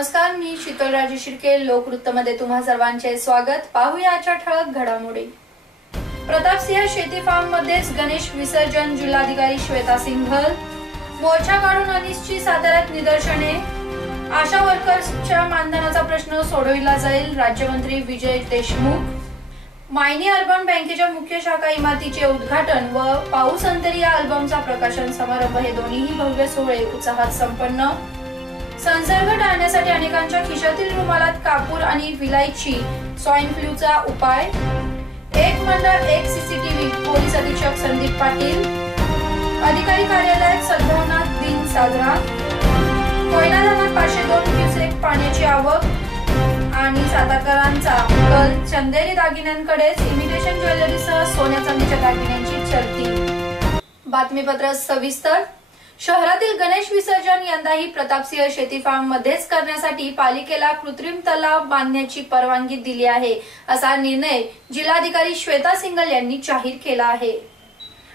नमस्कार, मी शीतल राजे शिर्के. लोकवृत्तमध्ये तुम्हा सर्वांचे स्वागत. पाहूया आजच्या ठळक घडामोडी. प्रतापसिंह शेती फार्म मध्येच गणेश विसर्जन. जिल्हाधिकारी श्वेता सिंघल. मोर्चा काढून अनिसची साताऱ्यात निदर्शने. आशा वर्कर्सच्या मानधनाचा प्रश्न सोडविला जाईल. राज्यमंत्री विजय देशमुख. मायनी अर्बन बँकेच्या मुख्य शाखा इमारतीचे उद्घाटन व पाऊस अंतरी या अल्बमचा प्रकाशन समारंभ हे दोन्ही भव्य सोहळे उत्साहात संपन्न. संसर्ग टाळण्यासाठी अनेकांच्या खिशातील रुमालात कापूर आणि विलायची. स्वाईन फ्लूचा उपाय. एक मंडळ एक सीसीटीव्ही. पोलीस अधीक्षक संदीप पाटील. अधिकारी कार्यालयात सद्भावना दिन साजरा. कोयना धरणात 502 क्युसेक पाण्याची आवक. आणि सातारकरांचा कल चंदेरी दागिन्यांकडेच. इमिटेशन ज्वेलरीसह सोन्या चांदीच्या दागिन्यांची चलती. बातमीपत्र सविस्तर. शहरातील गणेश विसर्जन यंदाही प्रतापसिंह शेती फार्म मध्येच करण्यासाठी पालिकेला कृत्रिम तलाव बांधण्याची परवानगी दिली आहे, असा निर्णय जिल्हाधिकारी श्वेता सिंघल यांनी जाहीर केला आहे.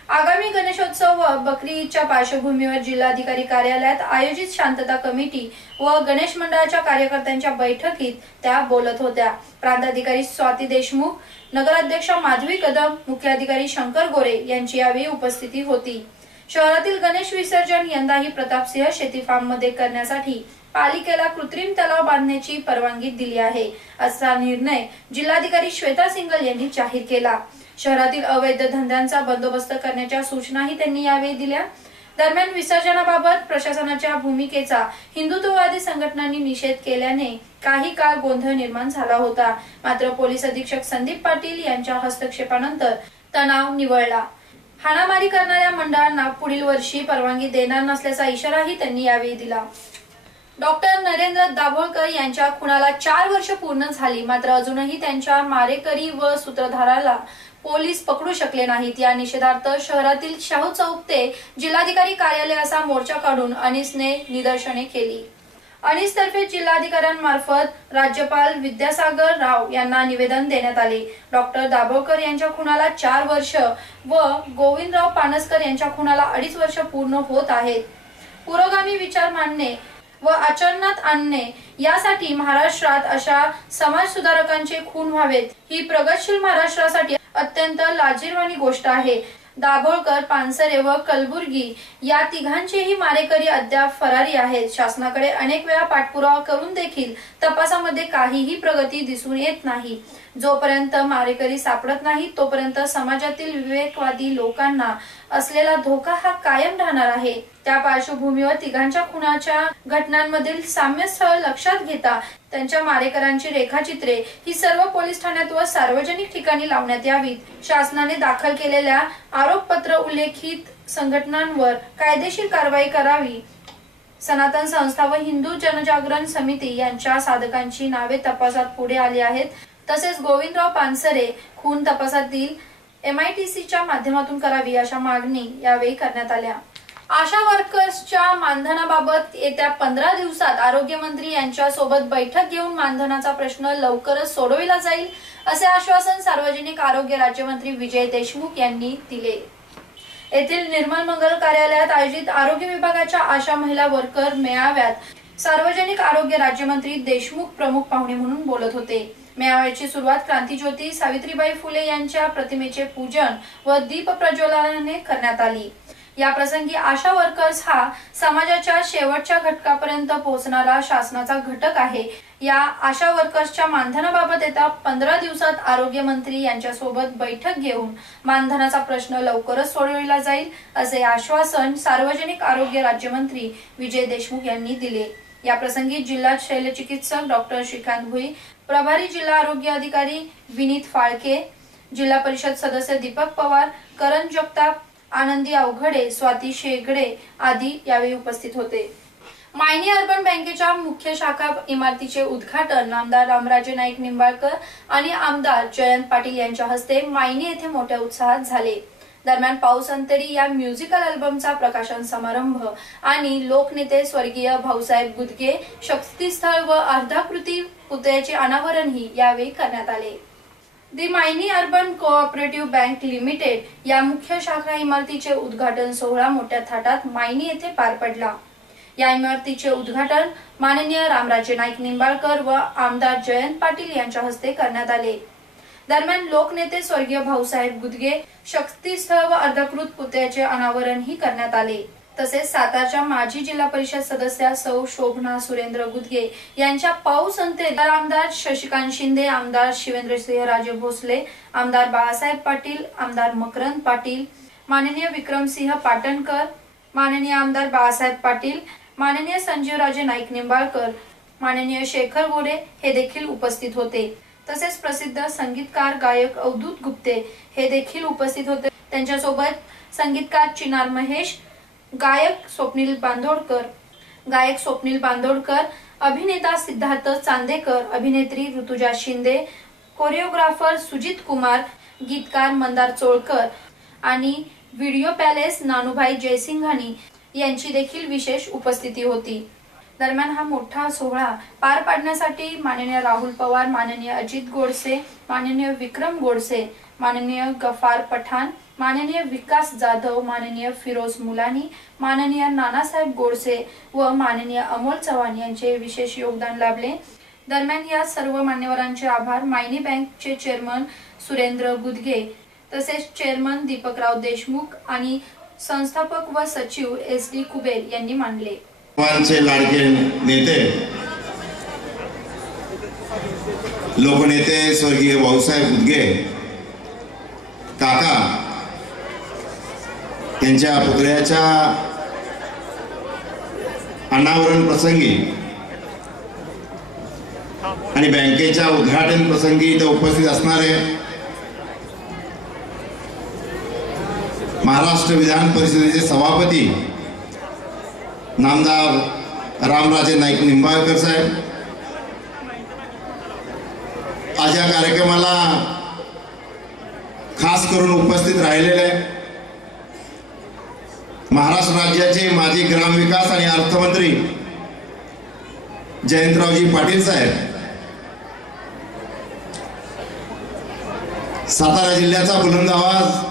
आगामी गणेशोत्सव व बकरी ईदच्या पार्श्वभूमीवर जिल्हाधिकारी कार्यालयात आयोजित शांतता कमिटी व गणेश मंडळाच्या कार्यकर्त्यांच्या बैठकीत त्या बोलत होत्या. प्रांताधिकारी स्वाती देशमुख, नगराध्यक्षा माधवी कदम, मुख्याधिकारी शंकर गोरे यांची यावेळी उपस्थिती होती. शहरातील गणेश विसर्जन यंदाही प्रतापसिंह शेती फार्म मध्ये करण्यासाठी पालिकेला कृत्रिम तलाव बांधण्याची परवानगी दिली आहे, असा निर्णय जिल्हाधिकारी श्वेता सिंघल यांनी जाहीर केला. शहरातील अवैध धंद्यांचा बंदोबस्त करण्याच्या सूचनाही त्यांनी यावेळी दिल्या. दरम्यान विसर्जनाबाबत प्रशासनाच्या भूमिकेचा हिंदुत्ववादी संघटनांनी निषेध केल्याने काही काळ गोंधळ निर्माण झाला होता. मात्र पोलीस अधीक्षक संदीप पाटील यांच्या हस्तक्षेपानंतर तणाव निवळला. हाणामारी करणाऱ्या मंडळांना पुढील वर्षी परवानगी देणार नसल्याचा इशाराही त्यांनी यावेळी दिला. डॉक्टर नरेंद्र दाभोळकर यांच्या खुनाला 4 वर्ष पूर्ण झाली, मात्र अजूनही त्यांच्या मारेकरी व सूत्रधाराला पोलीस पकडू शकले नाहीत. या निषेधार्थ शहरातील शाहू चौक ते जिल्हाधिकारी कार्यालय असा मोर्चा काढून अनिसने निदर्शने केली. अनिसतर्फे जिल्हाधिकाऱ्यांमार्फत राज्यपाल विद्यासागर राव यांना निवेदन देण्यात आले. डॉक्टर दाभोळकर यांच्या खुनाला 4 वर्ष व गोविंदराव पानसकर यांच्या खुनाला 2.5 वर्ष पूर्ण होत आहेत. पुरोगामी विचार मांडणे व आचरणात आणणे यासाठी महाराष्ट्रात अशा समाज सुधारकांचे खून व्हावेत ही प्रगतशील महाराष्ट्रासाठी अत्यंत लाजिरवाणी गोष्ट आहे. दाभोळकर, पानसरे व कलबुर्गी या तिघांचेही मारेकरी अद्याप फरारी आहेत. शासनाकडे अनेक वेळा पाठपुरावा करून देखील तपासामध्ये काहीही प्रगती दिसून येत नाही. जोपर्यंत मारेकरी सापडत नाही तोपर्यंत समाजातील विवेकवादी लोकांना असलेला धोका हा कायम राहणार आहे. त्या पार्श्वभूमीवर तिघांच्या खुनाच्या घटनांमधील साम्यस्थळ लक्षात घेता त्यांच्या मारेकरांची रेखाचित्रे ही सर्व पोलीस ठाण्यात व सार्वजनिक ठिकाणी लावण्यात यावीत. शासनाने दाखल केलेल्या आरोपपत्र उल्लेखित संघटनांवर कायदेशीर कारवाई करावी. सनातन संस्था व हिंदू जनजागरण समिती यांच्या साधकांची नावे तपासात पुढे आली आहेत. तसेच गोविंदराव पानसरे खून तपासातील MITCच्या माध्यमातून करावी अशा मागणी यावेळी करण्यात आल्या. आशा वर्कर्सच्या मानधनाबाबत येत्या 15 दिवसात आरोग्यमंत्री यांच्या सोबत बैठक घेऊन मानधनाचा प्रश्न लवकरच सोडविला जाईल, असे आश्वासन सार्वजनिक आरोग्य राज्यमंत्री विजय देशमुख यांनी दिले. येथील निर्मल मंगल कार्यालयात आयोजित आरोग्य विभागाच्या आशा महिला वर्कर मेळाव्यात सार्वजनिक आरोग्य राज्यमंत्री देशमुख प्रमुख पाहुणे म्हणून बोलत होते. मेळाव्याची सुरुवात क्रांतिज्योती सावित्रीबाई फुले यांच्या प्रतिमेचे पूजन व दीप प्रज्वलनाने करण्यात आली. या प्रसंगी आशा वर्कर्स हा समाजाच्या शेवटच्या घटकापर्यंत पोहोचणारा शासनाचा घटक आहे. या आशा वर्कर्सच्या मानधनाबाबत येत्या 15 दिवसात आरोग्य मंत्री यांच्या सोबत बैठक घेऊन मानधनाचा प्रश्न लवकरच सोडविला जाईल, असे आश्वासन सार्वजनिक आरोग्य राज्यमंत्री विजय देशमुख यांनी दिले. या प्रसंगी जिल्हा शल्यचिकित्सक डॉक्टर श्रीकांत भुई, प्रभारी जिल्हा आरोग्य अधिकारी विनीत फाळके, जिल्हा परिषद सदस्य दीपक पवार, करण जगताप, आनंदी अवघडे, स्वाती शेगडे आदी यावेळी उपस्थित होते. मायनी अर्बन बँकेच्या मुख्य शाखा इमारतीचे उद्घाटन आमदार रामराजे नाईक निंबाळकर आणि आमदार जयंत पाटील यांच्या हस्ते मायनी येथे मोठ्या उत्साहात झाले. दरम्यान पाऊस अंतरी या म्युझिकल अल्बमचा प्रकाशन समारंभ आणि लोकनेते स्वर्गीय भाऊसाहेब गुदगे शक्तीस्थळ व अर्धाकृती पुतळ्याचे अनावरणही यावेळी करण्यात आले. The Mayani urban cooperative bank limited या मुख्य शाखा इमारतीचे उद्घाटन सोहळा मोठ्या थाटात मायनी येथे पार पडला. या इमारतीचे उद्घाटन माननीय रामराजे नाईक निंबाळकर व आमदार जयंत पाटील यांच्या हस्ते करण्यात आले। दरम्यान लोकनेते स्वर्गीय भाऊसाहेब गुदगे शक्तीस्थळ व अर्धकृत पुतळ्याचे अनावरणही करण्यात आले। तसेच सातारच्या माजी जिल्हा परिषद सदस्या सौ शोभना सुरेंद्र गुदगे यांच्या पाऊस अंते आमदार शशिकांत शिंदे, आमदार शिवेंद्रसिंह राजे भोसले, आमदार बाळासाहेब पाटील, आमदार मकरंद पाटील, माननीय विक्रमसिंह पाटणकर, माननीय आमदार बाळासाहेब पाटील, माननीय संजीवराजे नाईक निंबाळकर, माननीय शेखर गोरे हे देखील उपस्थित होते। तसेच प्रसिद्ध संगीतकार गायक अवधूत गुप्ते हे देखील उपस्थित होते। त्यांच्यासोबत संगीतकार चिनार महेश, गायक स्वप्नील बांदोडकर, अभिनेता सिद्धार्थ चांदेकर, अभिनेत्री ऋतुजा शिंदे, कोरिओग्राफर सुजित कुमार, गीतकार मंदार चोळकर आणि व्हिडिओ पॅलेस नानूभाई जयसिंघानी यांची देखील विशेष उपस्थिती होती। दरम्यान हा मोठा सोहळा पार पाडण्यासाठी माननीय राहुल पवार, माननीय अजित गोडसे, माननीय विक्रम गोडसे, माननीय गफार पठाण, माननीय विकास जाधव, माननीय फिरोज मुलानी, माननीय नानासाहेब गोडसे व माननीय अमोल चव्हाण यांचे विशेष योगदान लाभले। दरम्यान या सर्व मान्यवरांचे आभार मायनी बँकचे चेअरमन सुरेंद्र गुदगे तसेच चेअरमन दीपकराव देशमुख आणि संस्थापक व सचिव SD कुबेर यांनी मानले। लाडके नेते लोकनेते स्वर्गीय भाऊसाहेब गुदगे काका यांच्या पुतळ्याच्या अनावरण प्रसंगी आणि बँकेच्या उद्घाटन प्रसंगी इथे उपस्थित असणारे महाराष्ट्र विधान परिषदेचे सभापती नामदार रामराजे नाईक निंबाळकर साहेब, आज या कार्यक्रमाला खास करून उपस्थित राहिलेले महाराष्ट्र राज्याचे माजी ग्रामविकास आणि अर्थमंत्री जयंतरावजी पाटील साहेब, सातारा जिल्ह्याचा बुलंद आवाज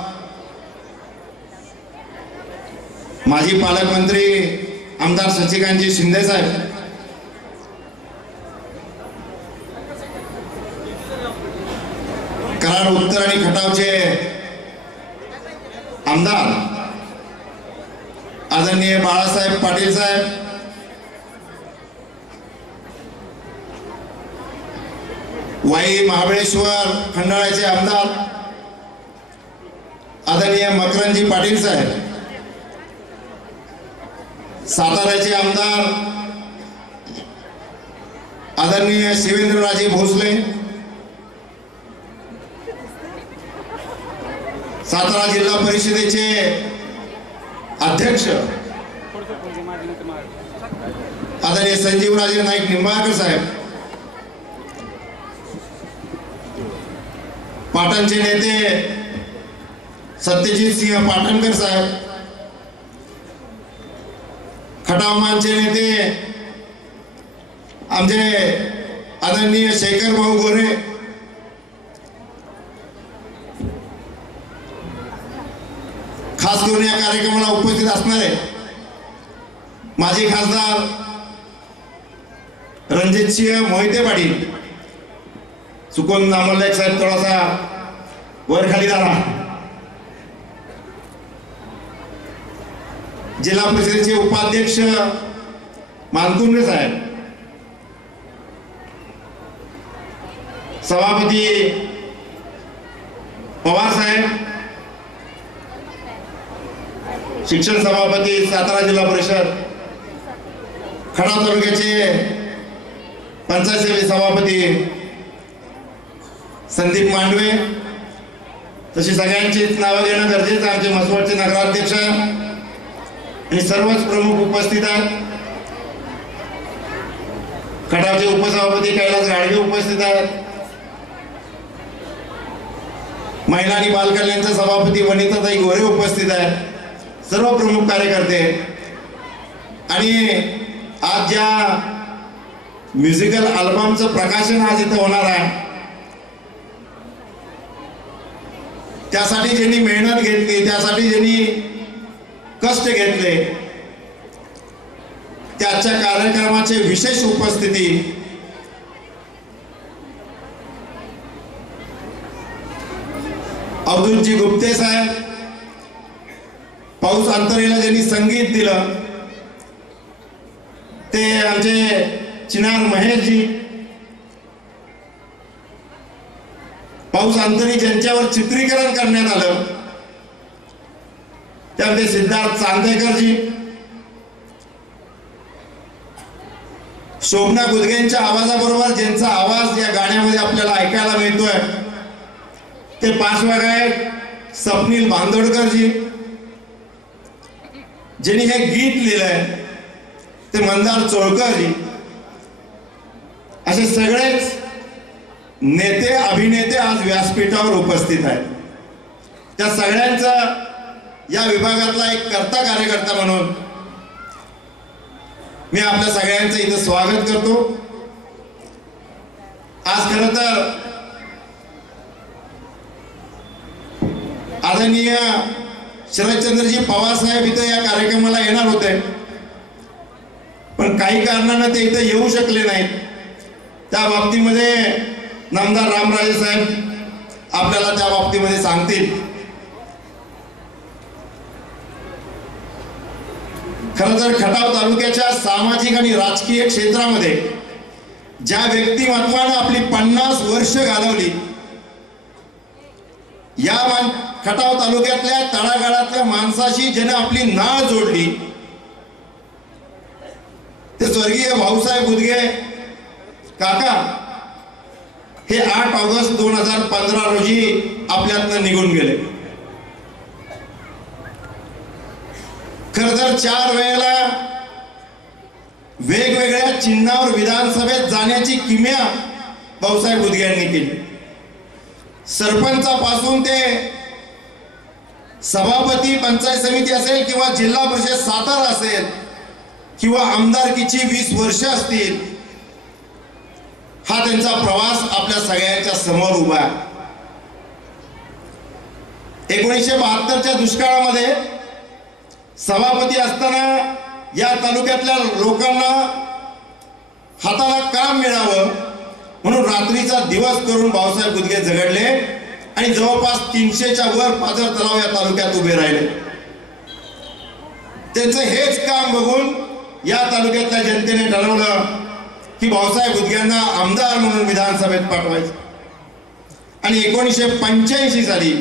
माजी पालकमंत्री आमदार शशिकांतजी शिंदे साहेब, कराड उत्तर आणि खटावचे आमदार आदरणीय बाळासाहेब पाटील साहेब, वाई महाबळेश्वर खंडाळ्याचे आमदार आदरणीय मकरंदजी पाटील साहेब, साताऱ्याचे आमदार आदरणीय शिवेंद्रराजे भोसले, सातारा जिल्हा परिषदेचे अध्यक्ष आदरणीय संजीवराजे नाईक निंबाळकर साहेब, पाटणचे नेते सत्यजित सिंह पाटणकर साहेब, खटावमानचे नेते आमचे आदरणीय शेखर भाऊ गोरे, खास करून या कार्यक्रमाला उपस्थित असणारे माजी खासदार रणजितसिंह मोहिते पाटील, चुकून आम्हाला एक साहेब थोडासा वर खाली झाला, जिल्हा परिषदेचे उपाध्यक्ष मानकुंडे साहेब, सभापती पवार साहेब, शिक्षण सभापती सातारा जिल्हा परिषद, खटाव तालुक्याचे पंचायत समिती सभापती संदीप मांडवे, तशी सगळ्यांची नावं घेणं गरजेचं, आमचे मसवडचे नगराध्यक्ष आणि सर्वच प्रमुख उपस्थित आहेत, खटावचे उपसभापती कैलास गाडगे उपस्थित आहेत, महिला आणि बालकल्याणचे सभापती वनिताताई गोरे उपस्थित आहेत, सर्व प्रमुख कार्यकर्ते आणि आज ज्या म्युझिकल अल्बमचं प्रकाशन आज इथं होणार आहे त्यासाठी ज्यांनी मेहनत घेतली, त्यासाठी ज्यांनी कष्ट घेतले त्याच्या कार्यक्रमाचे विशेष उपस्थिती अवधूतजी गुप्ते साहेब, पाऊस अंतरीला ज्यांनी संगीत दिलं ते आमचे चिनार महेशजी, पाऊस अंतरी ज्यांच्यावर चित्रीकरण करण्यात आलं त्यामध्ये सिद्धार्थ चांदेकरजी, शोभना गुदगेंच्या आवाजाबरोबर ज्यांचा आवाज या गाण्यामध्ये आपल्याला ऐकायला मिळतोय ते पार्श्वगायक स्वप्नील बांदोडकरजी, ज्यांनी हे गीत लिहिलंय ते मंदार चोळकरजी, असे सगळेच नेते अभिनेते आज व्यासपीठावर उपस्थित आहेत. त्या सगळ्यांचं या विभागातला एक कर्ता कार्यकर्ता म्हणून मी आपल्या सगळ्यांचं इथं स्वागत करतो. आज खरं तर आदरणीय शरदचंद्रजी पवार साहेब इथं या कार्यक्रमाला येणार होते, पण काही कारणानं ते इथं येऊ शकले नाहीत. त्या बाबतीमध्ये नामदार रामराजे साहेब आपल्याला त्या बाबतीमध्ये सांगतील. खरं तर खटाव तालुक्याच्या सामाजिक आणि राजकीय क्षेत्रामध्ये ज्या व्यक्तिमत्वानं आपली 50 वर्ष घालवली, या खटाव तालुक्यातल्या तळागाळातल्या माणसाशी ज्याने आपली नाळ जोडली ते स्वर्गीय भाऊसाहेब बुदगे काका हे 8 ऑगस्ट 2015 रोजी आपल्यातनं निघून गेले. खरं तर 4 वेळेला वेगवेगळ्या चिन्हावर विधानसभेत जाण्याची किमया भाऊसाहेब बुदगे यांनी केली. सरपंचापासून ते सभापती पंचायत समिती असेल किंवा जिल्हा परिषद सातारा असेल किंवा आमदारकीची 20 वर्ष असतील, हा त्यांचा प्रवास आपल्या सगळ्यांच्या समोर उभा आहे. 1972च्या दुष्काळामध्ये सभापती असताना या तालुक्यातल्या लोकांना हाताला काम मिळावं म्हणून रात्रीचा दिवस करून भाऊसाहेब बुदगे झगडले आणि जवळपास 300च्या वर पाझर तलाव या तालुक्यात उभे राहिले. त्यांचं हेच काम बघून या तालुक्यातल्या जनतेने ठरवलं की भाऊसाहेब बुदग्यांना आमदार म्हणून विधानसभेत पाठवायचं आणि 1985 साली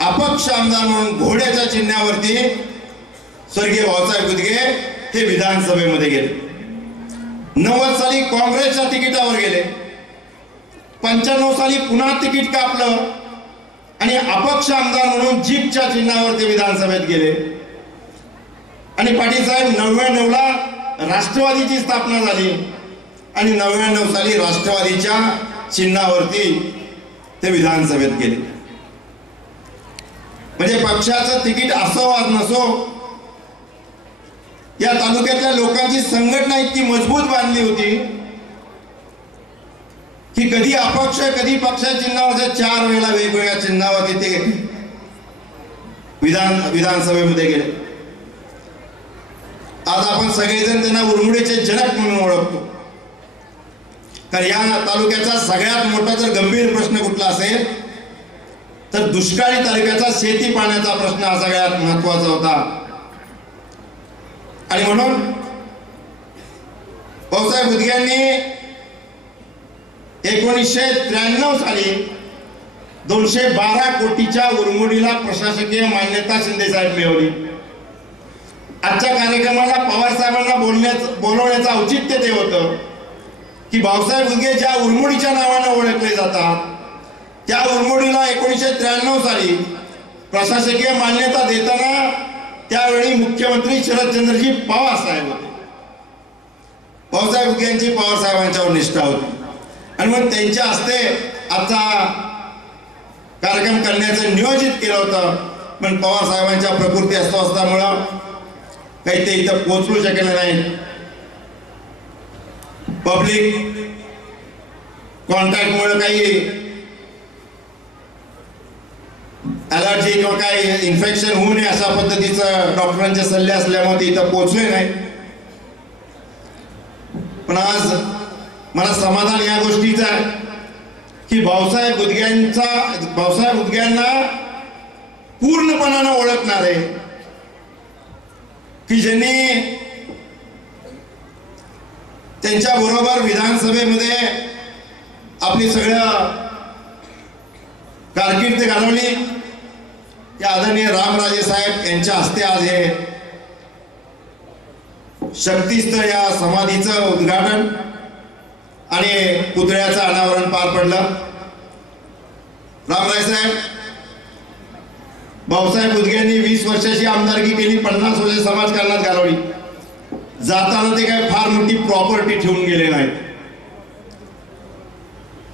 अपक्ष आमदार म्हणून घोड्याच्या चिन्हावरती स्वर्गीय भाऊसाहेब बुदगे हे विधानसभेमध्ये गेले. 90 साली काँग्रेसच्या तिकिटावर गेले. 95 साली पुन्हा तिकीट कापलं आणि अपक्ष आमदार म्हणून जीपच्या चिन्हावर ते विधानसभेत गेले. आणि पाटील साहेब 99ला राष्ट्रवादीची स्थापना झाली आणि 99 साली राष्ट्रवादीच्या चिन्हावरती ते विधानसभेत गेले. म्हणजे पक्षाचं तिकीट असो वा नसो, या तालुक्यातल्या लोकांची संघटना इतकी मजबूत बांधली होती की कधी अपक्ष कधी पक्ष चिन्हावर 4 वेळेला वेगवेगळ्या चिन्हावर ते विधानसभेमध्ये गेले. आज आपण सगळेजण त्यांना उरमुडीचे जनक म्हणून ओळखतो. कारण या तालुक्याचा सगळ्यात मोठा जर गंभीर प्रश्न कुठला असेल तर दुष्काळी तालुक्याचा शेती पाण्याचा प्रश्न हा सगळ्यात महत्वाचा होता. आणि म्हणून भाऊसाहेब बुदग्यांनी 1993 साली 212 कोटीच्या उरमुडीला प्रशासकीय मान्यता शिंदे साहेब मिळवली. आजच्या कार्यक्रमाला पवार साहेबांना बोलवण्याचं औचित्य ते होतं की भाऊसाहेब बुदगे ज्या उरमुडीच्या नावाने ओळखले जातात त्या उरमुडीला 1993 साली प्रशासकीय मान्यता देताना त्यावेळी मुख्यमंत्री शरदचंद्रजी पवार साहेब होते. भाऊसाहेब बुदगे यांची पवार साहेबांच्यावर निष्ठा होती आणि मग त्यांच्या हस्ते आजचा कार्यक्रम करण्याचं नियोजित केलं होतं. पण पवार साहेबांच्या प्रकृती अस्वस्थामुळं काही ते इथं पोहोचू शकले नाही. पब्लिक कॉन्टॅक्टमुळे काही अलर्जी किंवा काही इन्फेक्शन होऊ नये अशा पद्धतीचं डॉक्टरांचे सल्ले असल्यामुळे इथं पोहोचले नाही. पण आज मला समाधान या गोष्टीचं आहे की भाऊसाहेब उदग्यांना पूर्णपणानं ओळखणारे, की ज्यांनी त्यांच्या बरोबर विधानसभेमध्ये आपली सगळं कारकीर्द घालवली, या आदरणीय रामराजे साहेब यांच्या हस्ते आज हे शक्तिस्थळ या समाधीचं उद्घाटन आणि पुतळ्याचं अनावरण पार पडलं. रामराजे साहेब, भाऊसाहेब उदग्यांनी 20 वर्षाची आमदारकी केली, 50 वर्ष समाजकारणात घालवली. जाताना ते काय फार मोठी प्रॉपर्टी ठेवून गेले नाहीत,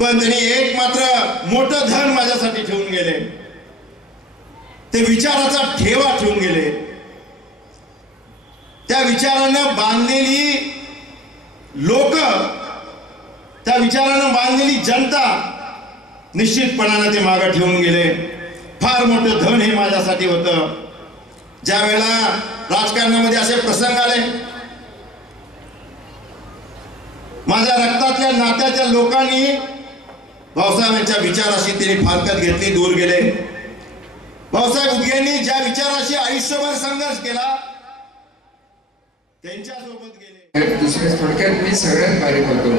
पण त्यांनी एक मात्र मोठं धन माझ्यासाठी ठेवून गेले. ते विचाराचा ठेवा ठेवून गेले. त्या विचारानं बांधलेली लोक, त्या विचारानं बांधलेली जनता निश्चितपणानं ते मागे ठेवून गेले. फार मोठं धन हे माझ्यासाठी होतं. ज्या वेळेला राजकारणामध्ये असे प्रसंग आले, माझ्या रक्तातल्या नात्याच्या लोकांनी भाऊसाहेबांच्या विचाराशी त्यांनी फारकत घेतली, दूर गेले. भाऊसाहेब उदग्यांनी ज्या विचाराशी आयुष्यभर संघर्ष केला त्यांच्या सोबत गेले. दुसऱ्या थोडक्यात मी सगळ्यात बारीक होतो,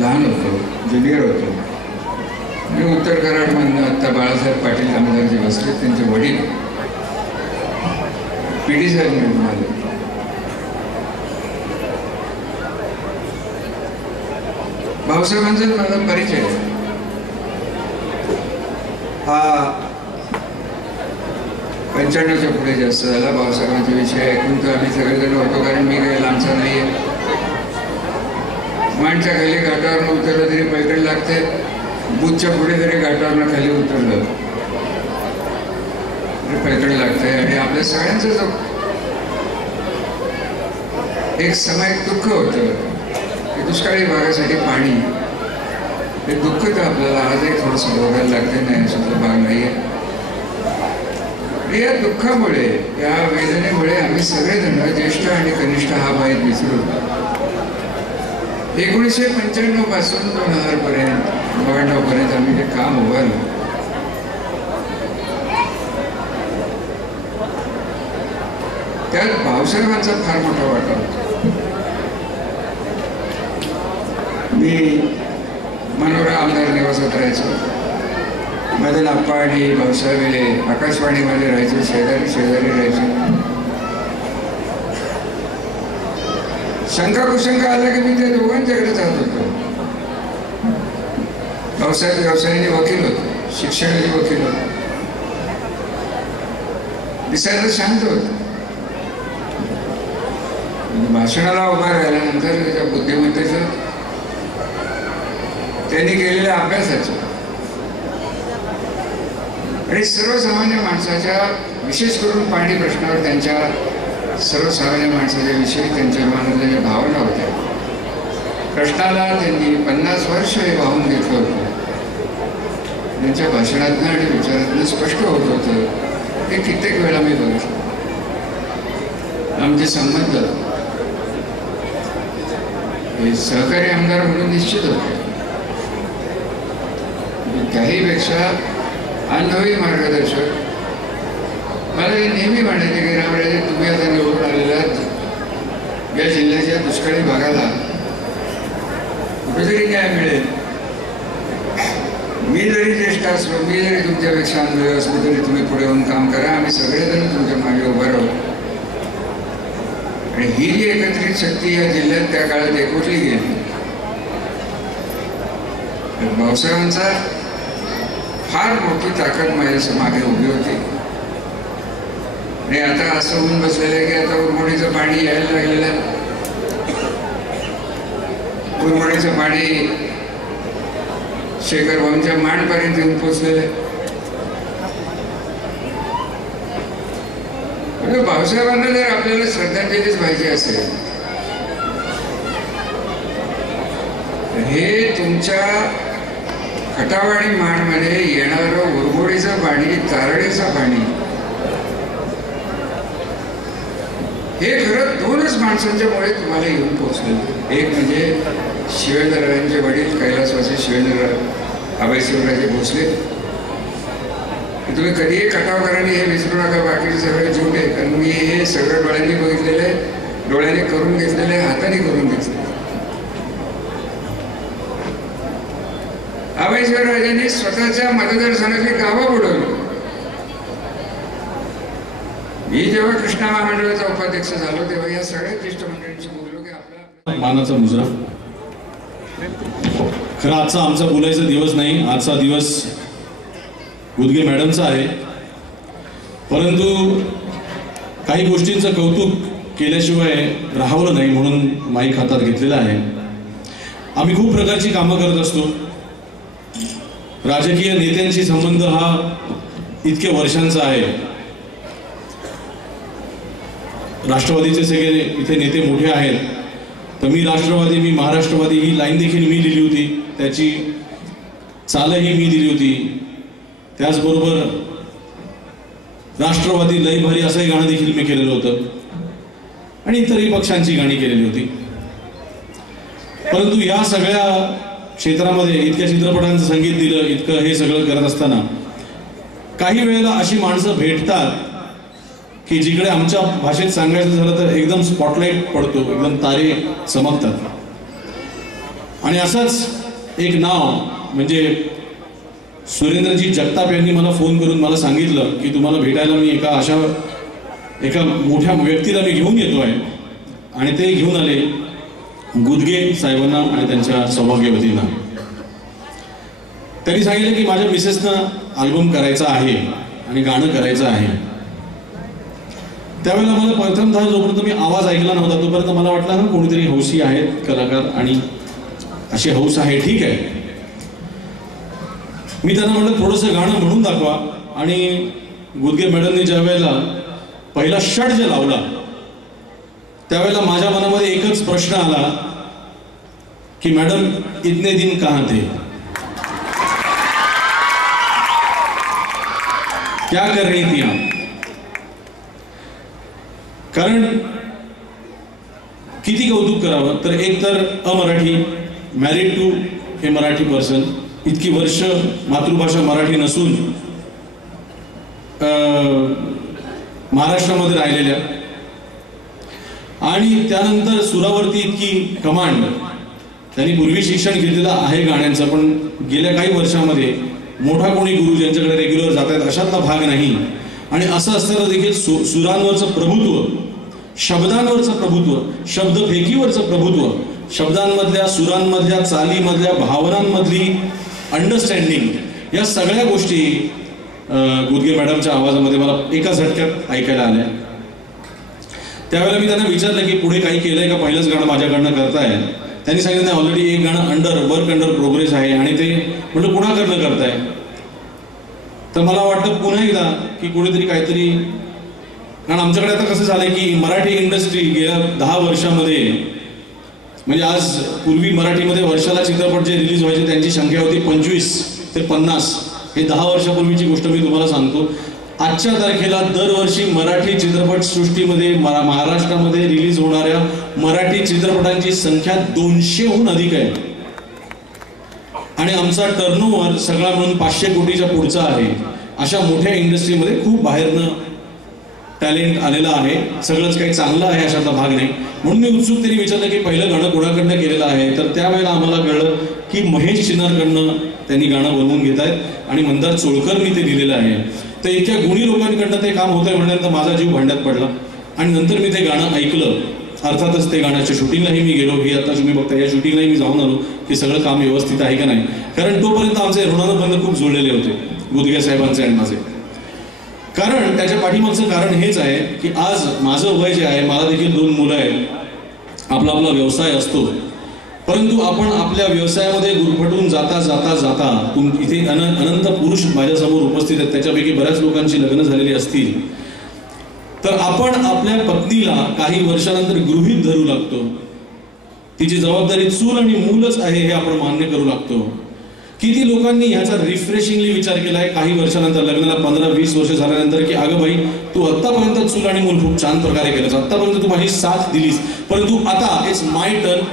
लहान होतो, ज्युनियर होतो. मी उत्तर कराडमधून आता बाळासाहेब पाटील आमदार जे बसले त्यांचे वडील PD साहेब निवडून आले. भाऊसाहेबांचा माझा परिचय हा 95च्या पुढे जास्त झाला. भाऊसाहेबांचा विषय ऐकून तर आम्ही सगळेजण होतो, कारण मी काही लांबचा नाही आहे. माणच्या खाली घाटावरनं उतरलं तरी पैठण लागते, बुथच्या पुढे जरी घाटावरनं खाली उतरलं तरी पैठण लागते. आणि आपल्या सगळ्यांचं जो एक सामायिक दुःख होतं की दुष्काळी भागासाठी पाणी, हे दुःख तर आपल्याला आजही थोडंसं भोगायला लागते, नाही सुद्धा भाग नाही आहे. या दुःखामुळे, या वेदनेमुळे आम्ही सगळेजण ज्येष्ठ आणि कनिष्ठ हा भेद विसरून 1995 पासून 2000 पर्यंत 99 पर्यंत आम्ही जे काम उभारलं, त्यात भाऊसाहेबांचा फार मोठा वाटा होता. मी मनोरा आमदार निवासात राहायचो. मदन आप्पा आणि भाऊसाहेब हे आकाशवाणीमध्ये राहायचे, शेजारी राहायचे. शंका कुशंका आला की मी त्या दोघांच्याकडे जात होतो. भाऊसाहेब व्यवसायाने वकील होते, शिक्षणाचे वकील होते, दिसायला शांत होते. भाषणाला उभा राहिल्यानंतर त्याच्या बुद्धिमत्तेचं, त्यांनी केलेल्या अभ्यासाचं आणि सर्वसामान्य माणसाच्या, विशेष करून पाणी प्रश्नावर त्यांच्या सर्वसामान्य माणसाच्या विषयी त्यांच्या मनातल्या ज्या भावना होत्या, प्रश्नाला त्यांनी 50 वर्ष हे वाहून घेतलं होतं. त्यांच्या भाषणातनं आणि विचारातनं स्पष्ट होत होतं. हे कित्येक वेळा मी बघितलं. आमचे संबंध हे सहकारी आमदार म्हणून निश्चित होते. काहीपेक्षा अनुभवी मार्गदर्शक. मला हे नेहमी म्हणायचे की रामराजे, तुम्ही आता निवडून आलेला या जिल्ह्याच्या दुष्काळी भागाला कुठेतरी न्याय मिळेल. मी जरी ज्येष्ठ असलो, मी जरी तुमच्यापेक्षा अनुभवी असलो, तरी तुम्ही पुढे येऊन काम करा. आम्ही सगळेजण तुमच्या मागे उभं राहू. आणि ही जी एकत्रित शक्ती या जिल्ह्यात त्या काळात एकवटली गेली, भाऊसाहेबांचा फार मोठी ताकद माझ्या मागे उभी होती. आणि आता असं होऊन बसलेलं आहे की आता उरमोडीचं पाणी यायला लागलेलं आहे. उरमोडीचं पाणी शेखर भाऊंच्या मांडपर्यंत येऊन पोचलेलं आहे. म्हणजे भाऊसाहेबांना जर आपल्याला श्रद्धांजलीच पाहिजे असेल, हे तुमच्या खटावाडी माणमध्ये येणारं उरमोडीचं पाणी, तारडीचं पाणी हे खरं दोनच माणसांच्यामुळे तुम्हाला येऊन पोहोचले. एक म्हणजे शिवेंद्ररावांचे वडील कैलासवासी शिवेंद्रराव अभय शिवराजे भोसले. तुम्ही कधीही कटाव करा हे विसरू नका, बाकीचे सगळे झूट आहे. कारण मी हे सगळं डोळ्यांनी बघितलेलं आहे, डोळ्याने करून घेतलेलं आहे, हाताने करून घेतलेलं आहे. अभय शिवराजांनी स्वतःच्या मतदारसंघातली गावं बुडवली. मी जेव्हा कृष्णा महामंडळाचा उपाध्यक्ष झालो तेव्हा या सगळ्या ज्येष्ठ मंडळींशी बोललो की आपला मानाचा मुजरा. खरं आजचा आमचा बोलायचा दिवस नाही, आजचा दिवस गुदगे मॅडमचा आहे. परंतु काही गोष्टींचं कौतुक केल्याशिवाय राहवलं नाही म्हणून माईक हातात घेतलेला आहे. आम्ही खूप प्रकारची कामं करत असतो. राजकीय नेत्यांशी संबंध हा इतक्या वर्षांचा आहे. राष्ट्रवादीचे सगळे इथे नेते मोठे आहेत, तर मी राष्ट्रवादी, मी महाराष्ट्रवादी ही लाईन देखील मी दिली होती, त्याची चालही मी दिली होती. त्याचबरोबर राष्ट्रवादी लई भारी असंही गाणं देखील मी केलेलं होतं आणि इतरही पक्षांची गाणी केलेली होती. परंतु या सगळ्या क्षेत्रामध्ये इतक्या चित्रपटांचं संगीत दिलं, इतकं हे सगळं करत असताना काही वेळेला अशी माणसं भेटतात की जिकडे आमच्या भाषेत सांगायचं झालं तर एकदम स्पॉटलाईट पडतो, एकदम तारे चमकतात. आणि असंच एक नाव म्हणजे सुरेंद्रजी जगताप यांनी मला फोन करून मला सांगितलं की तुम्हाला भेटायला मी एका मोठ्या व्यक्तीला मी घेऊन येतो आहे. आणि ते घेऊन आले गुदगे साहेबांना आणि त्यांच्या सौभाग्यवतींना. त्यांनी सांगितलं की माझ्या मिसेसनं अल्बम करायचा आहे आणि गाणं करायचं आहे. त्यावेळेला मला प्रथमतः जोपर्यंत मी आवाज ऐकला नव्हता तोपर्यंत मला वाटलं ना कोणीतरी हौशी आहेत कलाकार आणि अशी हौस आहे, ठीक आहे. मी त्यांना म्हटलं थोडंसं गाणं म्हणून दाखवा. आणि गुदगे मॅडमनी ज्या वेळेला पहिला षड्ज लावला त्यावेळेला माझ्या मनामध्ये एकच प्रश्न आला की मॅडम इतने दिन कहां थे, क्या कर रही थी आप. कारण किती कौतुक करावं, तर एक तर अमराठी, married to a Marathi person, इतकी वर्ष मातृभाषा मराठी नसून महाराष्ट्रामध्ये राहिलेल्या, आणि त्यानंतर सुरावरती इतकी कमांड. त्यांनी पूर्वी शिक्षण घेतलेलं आहे गाण्यांचं, पण गेल्या काही वर्षामध्ये मोठा कोणी गुरु ज्यांच्याकडे रेग्युलर जात आहेत अशातला भाग नाही. आणि असं असताना देखील सुरांवरचं प्रभुत्व, शब्दांवरचं प्रभुत्व, शब्दफेकीवरचं प्रभुत्व, शब्दांमधल्या, सुरांमधल्या, चालीमधल्या, भावनांमधली अंडरस्टँडिंग, या सगळ्या गोष्टी गुदगे मॅडमच्या आवाजामध्ये मला एका झटक्यात ऐकायला आल्या. त्यावेळेला मी त्यांना विचारलं की पुढे काही केलंय का, पहिलंच गाणं माझ्याकडनं करताय. त्यांनी सांगितलं नाही, ऑलरेडी एक गाणं वर्क अंडर प्रोग्रेस आहे. आणि ते म्हटलं कुणाकडनं करताय. तर मला वाटतं पुन्हा एकदा की कुठेतरी काहीतरी, कारण आमच्याकडे आता कसं झालंय की मराठी इंडस्ट्री गेल्या 10 वर्षामध्ये, म्हणजे आज पूर्वी मराठीमध्ये वर्षाला चित्रपट जे रिलीज व्हायचे त्यांची संख्या होती 25 ते 50. हे 10 वर्षापूर्वीची गोष्ट मी तुम्हाला सांगतो. आजच्या तारखेला दरवर्षी मराठी चित्रपट सृष्टीमध्ये महाराष्ट्रामध्ये रिलीज होणाऱ्या मराठी चित्रपटांची संख्या 200हून अधिक आहे. आणि आमचा टर्नओव्हर सगळा मिळून 500 कोटीच्या पुढचा आहे. अशा मोठ्या इंडस्ट्रीमध्ये खूप बाहेरनं टॅलेंट आलेलं आहे. सगळंच काही चांगलं आहे अशातला भाग नाही. म्हणून मी उत्सुकतेने विचारलं की पहिलं गाणं कोणाकडनं केलेलं आहे. तर त्यावेळेला आम्हाला कळलं की महेश चिनारकडनं त्यांनी गाणं बनवून घेत आहेत आणि मंदार चोळकरनी ते दिलेलं आहे. तर इतक्या गुणी लोकांकडनं ते काम होतंय म्हणल्यानंतर माझा जीव भांड्यात पडला. आणि नंतर मी ते गाणं ऐकलं. अर्थातच ते गाण्याच्या शूटिंगलाही मी गेलो. ही आता तुम्ही बघता या शूटिंगलाही मी जाऊन आलो की सगळं काम व्यवस्थित आहे का नाही. कारण तोपर्यंत आमचे ऋणानुबंध खूप जुळलेले होते गुदगे साहेबांचे आणि माझे. कारण त्याच्या पाठीमागचं कारण हेच आहे की आज माझं वय जे आहे, मला देखील 2 मुलं आहेत, आपला आपला व्यवसाय असतो. परंतु आपण आपल्या व्यवसायामध्ये गुरफटून जाता जाता जाता इथे अनंत पुरुष माझ्यासमोर उपस्थित आहेत. त्याच्यापैकी बऱ्याच लोकांची लग्न झालेली असतील. तर आपण आपल्या पत्नीला काही वर्षानंतर गृहीत धरू लागतो. तिची जबाबदारी चूल आणि मूलच आहे हे आपण मान्य करू लागतो. किती लोकांनी ह्याचा रिफ्रेशिंगली विचार केलाय काही वर्षानंतर, लग्नाला 15-20 वर्ष झाल्यानंतर, की अगं बाई तू आत्तापर्यंत चूल आणि मूल खूप छान प्रकारे केलंस, आत्तापर्यंत तू माझी साथ दिलीस, परंतु आता इट्स माय टर्न,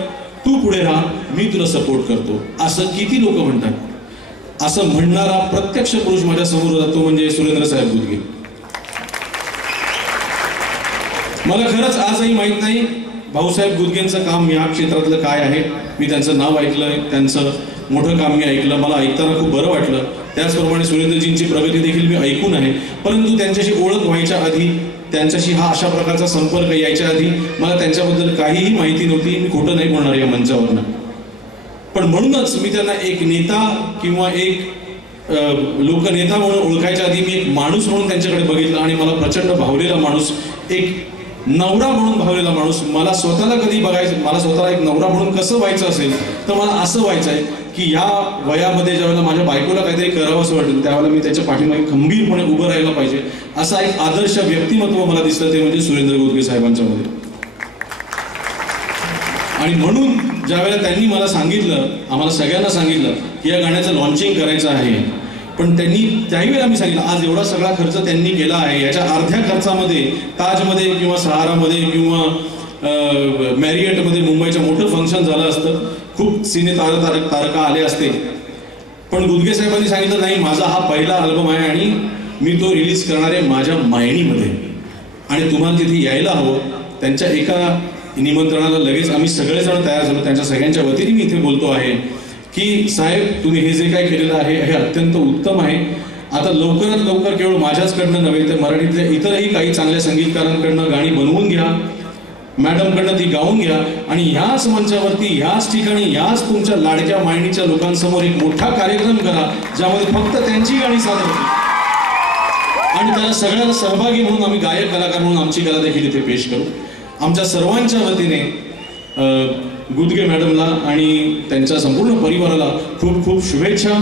तू पुढे राहा, मी तुला सपोर्ट करतो, असं किती लोक म्हणतात. असं म्हणणारा प्रत्यक्ष पुरुष माझ्या समोर होता, तो म्हणजे सुरेंद्र साहेब गुदगे. मला खरंच आजही माहित नाही भाऊसाहेब गुदगेंचं काम या क्षेत्रातलं काय आहे. मी त्यांचं नाव ऐकलंय, त्यांचं मोठं काम मी ऐकलं, मला ऐकताना खूप बरं वाटलं. त्याचप्रमाणे सुरेंद्रजींची प्रगती देखील मी ऐकून आहे, परंतु त्यांच्याशी ओळख व्हायच्या आधी, त्यांच्याशी हा अशा प्रकारचा संपर्क यायच्या आधी मला त्यांच्याबद्दल काहीही माहिती नव्हती. मी खोटं नाही बोलणार या मंचावरनं, पण म्हणूनच मी त्यांना एक नेता किंवा एक लोकनेता म्हणून ओळखायच्या आधी मी एक माणूस म्हणून त्यांच्याकडे बघितलं आणि मला प्रचंड भावलेला माणूस, एक नवरा म्हणून भावलेला माणूस. मला स्वतःला कधी बघायचं, मला स्वतःला एक नवरा म्हणून कसं व्हायचं असेल तर मला असं व्हायचं आहे की या वयामध्ये ज्यावेळेला माझ्या बायकोला काहीतरी करावं असं वाटेल त्यावेळेला मी त्याच्या पाठीमागे खंबीरपणे उभं राहायला पाहिजे. असा एक आदर्श व्यक्तिमत्व मला दिसलं, ते म्हणजे सुरेंद्र गुदगे साहेबांच्या मध्ये. आणि म्हणून ज्यावेळेला त्यांनी मला सांगितलं, आम्हाला सगळ्यांना सांगितलं की या गाण्याचं लॉन्चिंग करायचं आहे, पण त्यांनी त्याही वेळेला मी सांगितलं आज एवढा सगळा खर्च त्यांनी केला आहे, याच्या अर्ध्या खर्चामध्ये ताजमध्ये किंवा सहारामध्ये किंवा मॅरियटमध्ये मुंबईचं मोठं फंक्शन झालं असतं, खूप सिने तारका आले असते. पण गुदगे साहेबांनी सांगितलं नाही, माझा हा पहिला अल्बम आहे आणि मी तो रिलीज करणार आहे माझ्या मायणीमध्ये आणि तुम्हाला तिथे यायला हवं. त्यांच्या एका निमंत्रणाला लगेच आम्ही सगळेजण तयार झालो. त्यांच्या सगळ्यांच्या वतीने मी इथे बोलतो आहे की साहेब तुम्ही हे जे काही केलेलं आहे हे अत्यंत उत्तम आहे. आता लवकरात लवकर केवळ माझ्याचकडनं नव्हे तर मराठीतल्या इतरही काही चांगल्या संगीतकारांकडनं गाणी बनवून घ्या, मॅडमकडनं ती गाऊन घ्या आणि ह्याच मंचावरती, ह्याच ठिकाणी, ह्याच तुमच्या लाडक्या मायणीच्या लोकांसमोर एक मोठा कार्यक्रम करा ज्यामध्ये फक्त त्यांची गाणी सादर होतील आणि त्याला सगळ्याला सहभागी म्हणून आम्ही गायक कलाकार म्हणून आमची कला देखील इथे पेश करू. आमच्या सर्वांच्या वतीने गुदगे मॅडमला आणि त्यांच्या संपूर्ण परिवाराला खूप खूप शुभेच्छा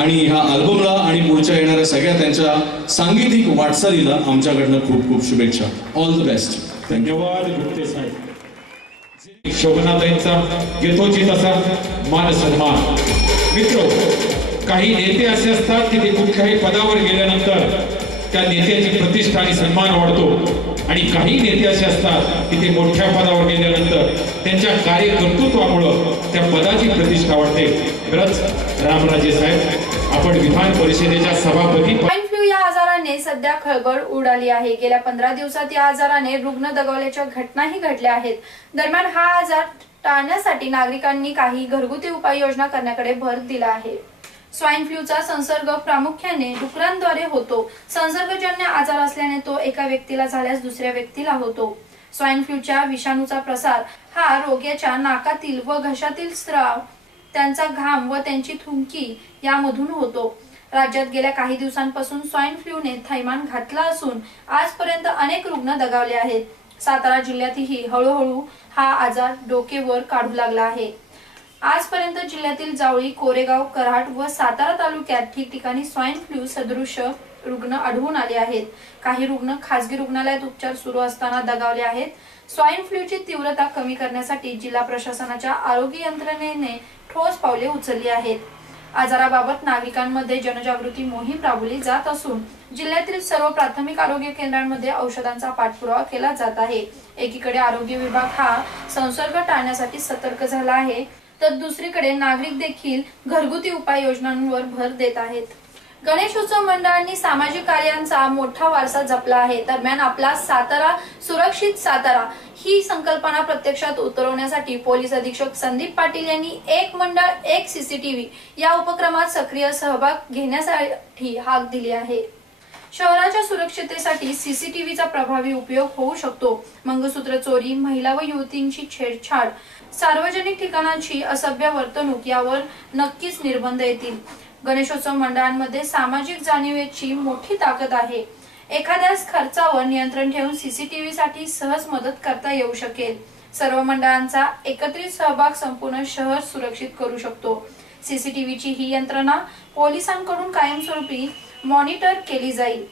आणि ह्या अल्बमला आणि पुढच्या येणाऱ्या सगळ्या त्यांच्या सांगीतिक वाटचालीला आमच्याकडनं खूप खूप शुभेच्छा. All the best. धन्यवाद गुप्ते साहेब. शोभनाताईंचा यथोचित असा मान सन्मान. मित्र, काही नेते असे असतात की ते कुठल्याही पदावर गेल्यानंतर त्या नेत्याची प्रतिष्ठा आणि सन्मान वाढतो आणि काही नेते असे असतात की ते मोठ्या पदावर गेल्यानंतर त्यांच्या कार्यकर्तृत्वामुळं त्या पदाची प्रतिष्ठा वाढते. खरंच रामराजे साहेब, आपण विधान परिषदेच्या सभापती. स्वाईन फ्लू या आजाराने सध्या खळबळ उडाली आहे. गेल्या 15 दिवसात या आजाराने रुग्ण दगावल्याच्या घटनाही घडल्या आहेत. दरम्यान हा आजार टाळण्यासाठी नागरिकांनी काही घरगुती उपाययोजना करण्याकडे भर दिला आहे. स्वाईन फ्लूचा संसर्ग प्रामुख्याने डुकरांद्वारे होतो. संसर्गजन्य आजार असल्याने तो एका व्यक्तीला झाल्यास दुसऱ्या व्यक्तीला होतो. स्वाईन फ्लूच्या विषाणूचा प्रसार हा रोग्याच्या नाकातील व घशातील स्राव, त्यांचा घाम व त्यांची थुंकी यामधून होतो. राज्यात गेल्या काही दिवसांपासून स्वाईन फ्लूने थैमान घातला असून आजपर्यंत अनेक रुग्ण दगावले आहेत. सातारा जिल्ह्यातही हळूहळू हा आजार डोके वर काढू लागला आहे. आजपर्यंत जिल्ह्यातील जावळी, कोरेगाव, कराड व सातारा तालुक्यात ठिकठिकाणी स्वाईन फ्लू सदृश रुग्ण आढळून आले आहेत. काही रुग्ण खासगी रुग्णालयात उपचार सुरू असताना दगावले आहेत. स्वाईन फ्लूची तीव्रता कमी करण्यासाठी जिल्हा प्रशासनाच्या आरोग्य यंत्रणेने ठोस पावले उचलली आहेत. आजाराबाबत नागरिकांमध्ये जनजागृती मोहीम राबवली जात असून जिल्ह्यातील सर्व प्राथमिक आरोग्य केंद्रांमध्ये औषधांचा पाठपुरावा केला जात आहे. एकीकडे आरोग्य विभाग हा संसर्ग टाळण्यासाठी सतर्क झाला आहे, तर दुसरीकडे नागरिक देखील घरगुती उपाययोजनांवर भर देत आहेत. गणेशोत्सव मंडळांनी सामाजिक कार्यांचा मोठा वारसा जपला आहे. दरम्यान आपला सातारा सुरक्षित सातारा ही संकल्पना प्रत्यक्षात उतरवण्यासाठी पोलीस अधीक्षक संदीप पाटील यांनी एक मंडळ एक सीसीटीव्ही या उपक्रमात सक्रिय सहभाग घेण्यासाठी हाक दिली आहे. शहराच्या सुरक्षिततेसाठी सीसीटीव्हीचा प्रभावी उपयोग होऊ शकतो. मंगळसूत्र चोरी, महिला व युवतींची छेडछाड, सार्वजनिक ठिकाणांची असभ्य वर्तणूक यावर नक्कीच निर्बंध येतील. गणेशोत्सव मंडळांमध्ये सामाजिक जाणीवेची मोठी ताकद आहे. एखाद्यास खर्चावर नियंत्रण ठेवून सीसीटीव्ही साठी सहज मदत करता येऊ शकेल. सर्व मंडळांचा एकत्रित सहभाग संपूर्ण शहर सुरक्षित करू शकतो. सीसीटीव्हीची ही यंत्रणा पोलिसांकडून कायमस्वरूपी मॉनिटर केली जाईल.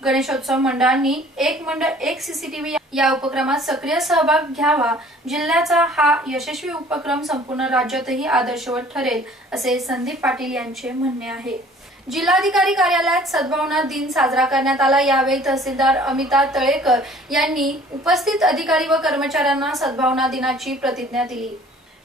गणेशोत्सव मंडळांनी एक मंडळ एक सीसीटीव्ही या उपक्रमात सक्रिय सहभाग घ्यावा। जिल्ह्याचा हा यशस्वी उपक्रम संपूर्ण राज्यातही आदर्शवत ठरेल असे संदीप पाटील यांचे म्हणणे आहे। जिल्हाधिकारी कार्यालयात सद्भावना दिन साजरा करण्यात आला। यावेळी तहसीलदार अमिता तळेकर यांनी उपस्थित अधिकारी व कर्मचाऱ्यांना सद्भावना दिनाची प्रतिज्ञा दिली।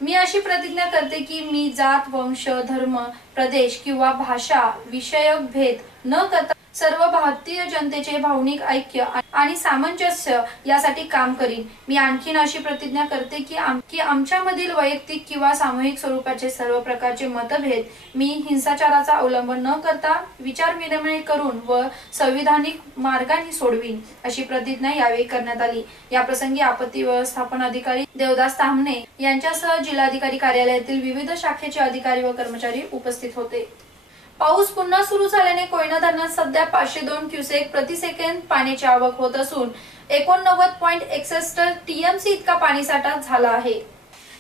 मी अशी प्रतिज्ञा करते की मी जात, वंश, धर्म, प्रदेश किंवा भाषा विषयक भेद न करता सर्व भारतीय जनतेचे भावनिक ऐक्य आणि सामंजस्य यासाठी काम करीन। मी आणखीन अशी प्रतिज्ञा करते की आमच्यामधील वैयक्तिक किंवा सामूहिक स्वरूपाचे सर्व प्रकारचे मतभेद मी हिंसाचाराचा अवलंब न करता विचार विनिमय करून व संविधानिक मार्गाने सोडवीन, अशी प्रतिज्ञा यावेळी करण्यात आली। या प्रसंगी आपत्ती व्यवस्थापन अधिकारी देवदास तामणे यांच्यासह जिल्हाधिकारी कार्यालयातील विविध शाखेचे अधिकारी व कर्मचारी उपस्थित होते। पाऊस पुन्हा सुरू झाल्याने कोयना धरणात सध्या 502 क्युसेक प्रति सेकंद पाण्याची आवक होत असून 89.61 टीएमसी इतका पाणीसाठा झाला आहे।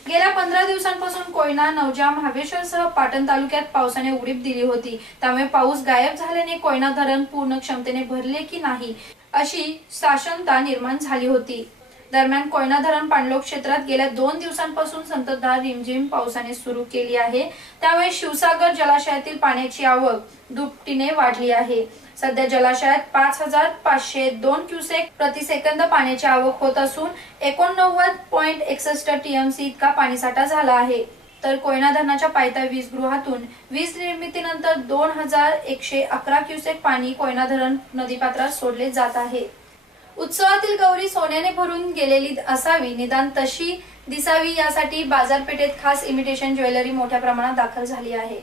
गेल्या 15 दिवसांपासून कोयना, नवजा, महाबळेश्वरसह पाटण तालुक्यात पावसाने उघडीप दिली होती। त्यामुळे पाऊस गायब झाल्याने कोयना धरण पूर्ण क्षमतेने भरले की नाही अशी साशंकता निर्माण झाली होती। दरम्यान कोयना धरण पाणलोट क्षेत्रात गेल्या 2 दिवसांपासून संततधार रिमझिम पावसाने सुरू केली आहे। त्यामुळे शिवसागर जलाशयातील पाण्याची आवक दुपटीने वाढली आहे। सध्या जलाशयात 5502 क्युसेक प्रति सेकंद पाण्याची आवक होत असून 89.61 टीएमसी इतका पाणीसाठा झाला आहे। तर कोयना धरणाच्या पायथा वीज गृहातून वीज निर्मितीनंतर 2111 क्युसेक पाणी कोयना धरण नदीपात्रात सोडले जात आहे। उत्सवातील गौरी सोन्याने भरून गेलेली असावी, निदान तशी दिसावी यासाठी बाजारपेठेत खास इमिटेशन ज्वेलरी मोठ्या प्रमाणात दाखल झाली आहे।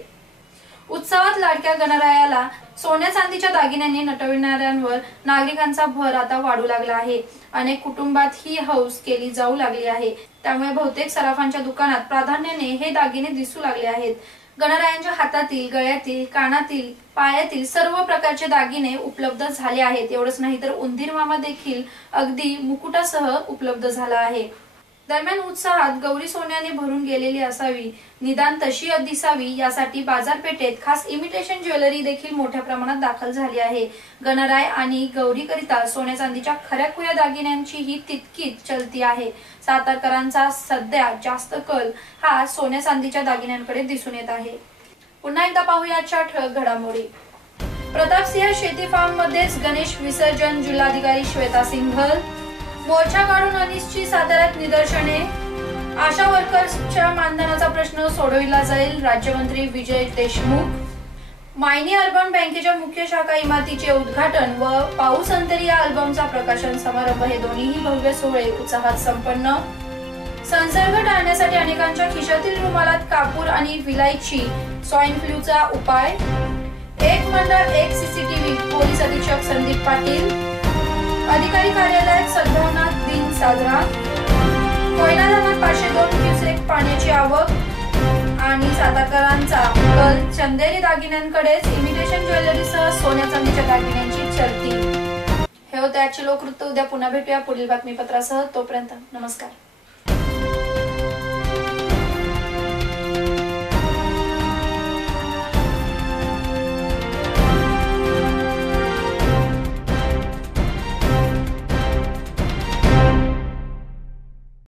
उत्सवात लाडक्या गणरायाला सोन्या चांदीच्या दागिन्यांनी नटविणाऱ्यांवर नागरिकांचा भर आता वाढू लागला आहे। अनेक कुटुंबात ही हौस केली जाऊ लागली आहे। त्यामुळे बहुतेक सराफांच्या दुकानात प्राधान्याने हे दागिने दिसू लागले आहेत। गणरायांच्या हातातील, गळ्यातील, कानातील, पायातील सर्व प्रकारचे दागिने उपलब्ध झाले आहेत। एवढंच नाही तर उंदीर मामा देखील अगदी मुकुटासह उपलब्ध झाला आहे। दरम्यान उत्साहात गौरी सोन्याने भरून गेलेली असावी, निदान तशी दिसावी यासाठी बाजारपेठेत खास इमिटेशन ज्वेलरी देखील मोठ्या प्रमाणात दाखल झाली आहे। गणराय आणि गौरीकरिता सोन्या चांदीच्या खऱ्याखुऱ्या दागिन्यांची ही तितकीच चलती आहे। सातारकरांचा सध्या जास्त कल हा सोन्या चांदीच्या दागिन्यांकडे दिसून येत आहे। पुन्हा एकदा पाहूया आजच्या ठळक घडामोडी। प्रतापसिंह शेती फार्म मध्येच गणेश विसर्जन, जिल्हाधिकारी श्वेता सिंघल। मोर्चा काढून अनिश्चित साताऱ्यात निदर्शने, आशा वर्कर्सच्या मानधनाचा प्रश्न सोडविला जाईल, राज्यमंत्री विजय देशमुख। मायनी अर्बन बँकेच्या मुख्य शाखा इमारतीचे उद्घाटन व पाऊस अंतरी या अल्बमचा प्रकाशन समारंभ हे दोन्हीही भव्य सोहळे उत्साहात संपन्न। संसर्ग टाळण्यासाठी अनेकांच्या खिशातील रुमालात कापूर आणि विलायची, स्वाईन फ्लूचा उपाय। एक मंडळ एक सीसीटीव्ही, पोलीस अधीक्षक संदीप पाटील। अधिकारी कार्यालयात सद्भावना दिन साजरा। कोयना धरणात 502 क्युसेक पाण्याची आवक आणि सातारकरांचा कल चंदेरी दागिन्यांकडेच, इमिटेशन ज्वेलरीसह सोन्या चांदीच्या दागिन्यांची चलती। हे होते आजचे लोकवृत्त। उद्या पुन्हा भेटूया पुढील बातमीपत्रासह। तोपर्यंत नमस्कार।